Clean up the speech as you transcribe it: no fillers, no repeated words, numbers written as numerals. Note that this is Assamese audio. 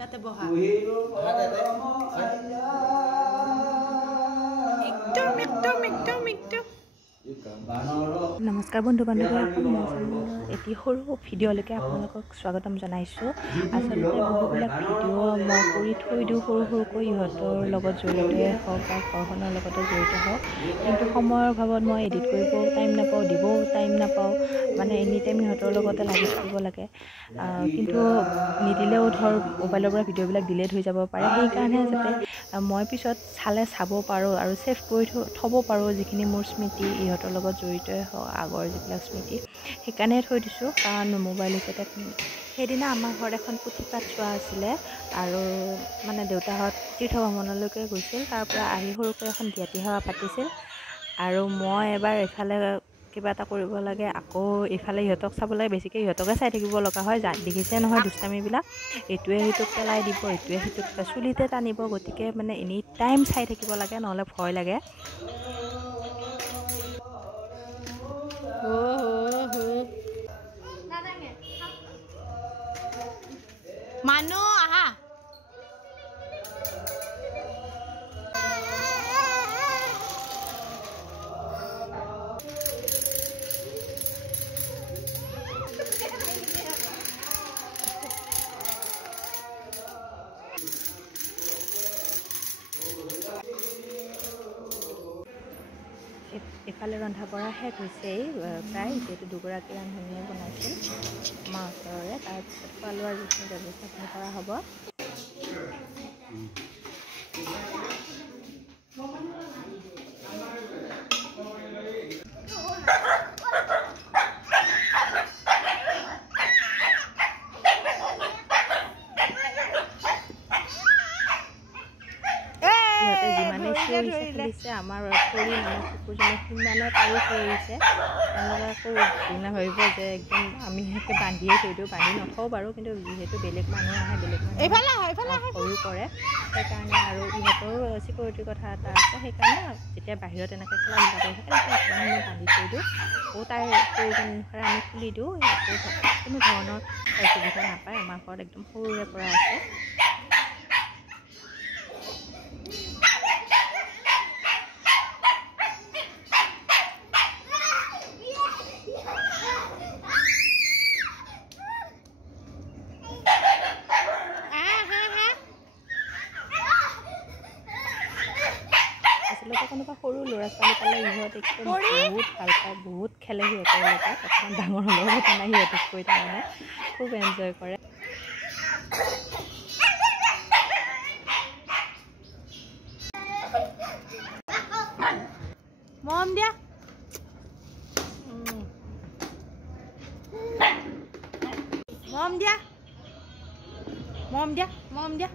তাতে বহা নমস্কাৰ বন্ধু বান্ধৱীসকল এটি সৰু ভিডিঅ'লৈকে আপোনালোকক স্বাগতম জনাইছোঁ। আচলতে বহুবিলাক ভিডিঅ' মই কৰি থৈ দিওঁ সৰুকৈ ইহঁতৰ লগত জড়িত হওক বা ঘৰখনৰ লগতে জড়িত হওক, কিন্তু সময়ৰ অভাৱত মই এডিট কৰিব টাইম নাপাওঁ, দিবও টাইম নাপাওঁ, মানে এনি টাইম ইহঁতৰ লগতে লাগি থাকিব লাগে। কিন্তু নিদিলেও ধৰ মোবাইলৰ পৰা ভিডিঅ'বিলাক ডিলেট হৈ যাব পাৰে, সেইকাৰণে যাতে মই পিছত চাব পাৰোঁ আৰু ছেভ কৰি থ'ব পাৰোঁ যিখিনি মোৰ স্মৃতি ইহঁতৰ লগত জড়িতই হওক, আগৰ যিবিলাক স্মৃতি, সেইকাৰণে থৈ দিছোঁ। কাৰণ মোবাইল হিচাপে সেইদিনা আমাৰ ঘৰত এখন পুথিপাঠ চোৱা আছিলে আৰু মানে দেউতাহঁত তীৰ্থ ভ্ৰমণলৈকে গৈছিল, তাৰ পৰা আহি সৰুকৈ এখন জ্ঞাতি সেৱা পাতিছিল আৰু মই এবাৰ এফালে কিবা এটা কৰিব লাগে, আকৌ ইফালে ইহঁতক চাব লাগে, বেছিকৈ ইহঁতকে চাই থাকিব লগা হয়। দেখিছে নহয় দুষ্টামিবিলাক, এইটোৱে সিটোক পেলাই দিব, এইটোৱে সিটোক চুলিতে টানিব, গতিকে মানে এনি টাইম চাই থাকিব লাগে, নহ'লে ভয় লাগে। মানুহ আহা এফালে ৰন্ধা বঢ়া শেষ হৈছেই প্ৰায়, যিহেতু দুগৰাকী ৰান্ধনীয়ে বনাইছিল আমাৰ ওচৰৰে। তাৰপিছত খোৱা লোৱাৰ যিখিনি ব্যৱস্থা কৰা হ'ব। সিহঁতে যিমানে খেলিছে, আমাৰ খৰি নামৰ কুকুৰজনী সিমানে তাৰো কৰিছে। তেওঁলোকে আকৌ ভাবিব যে একদম আমি সেনেকৈ বান্ধিয়ে থৈ দিওঁ, বান্ধি নথওঁ বাৰু, কিন্তু যিহেতু বেলেগ মানুহ আহে, বেলেগ মানুহে ভয়ো কৰে, সেইকাৰণে আৰু ইহঁতৰো চিকিউৰিটিৰ কথা এটা আছে, সেইকাৰণে যেতিয়া বাহিৰত এনেকৈ খেলা ধূলা কৰি থাকে তেতিয়া আমি বান্ধি থৈ দিওঁ। আকৌ তাইৰ প্ৰয়োজন অনুসাৰে আমি খুলি দিওঁ, কোনো ধৰণৰ অসুবিধা নাপায়। আমাৰ ঘৰত একদম সৰুৰে পৰা আছে। আচলতে কোনোবা সৰু ল'ৰা ছোৱালী পালে ইহঁত একদম বহুত ভাল পায়, বহুত খেলে সিহঁতৰ লগত। অকণমান ডাঙৰ হ'লেও কথা নাই, সিহঁততকৈ তাৰমানে খুব এনজয় কৰে। মম দিয়া, মম দিয়া, মম দিয়া, মম দিয়া।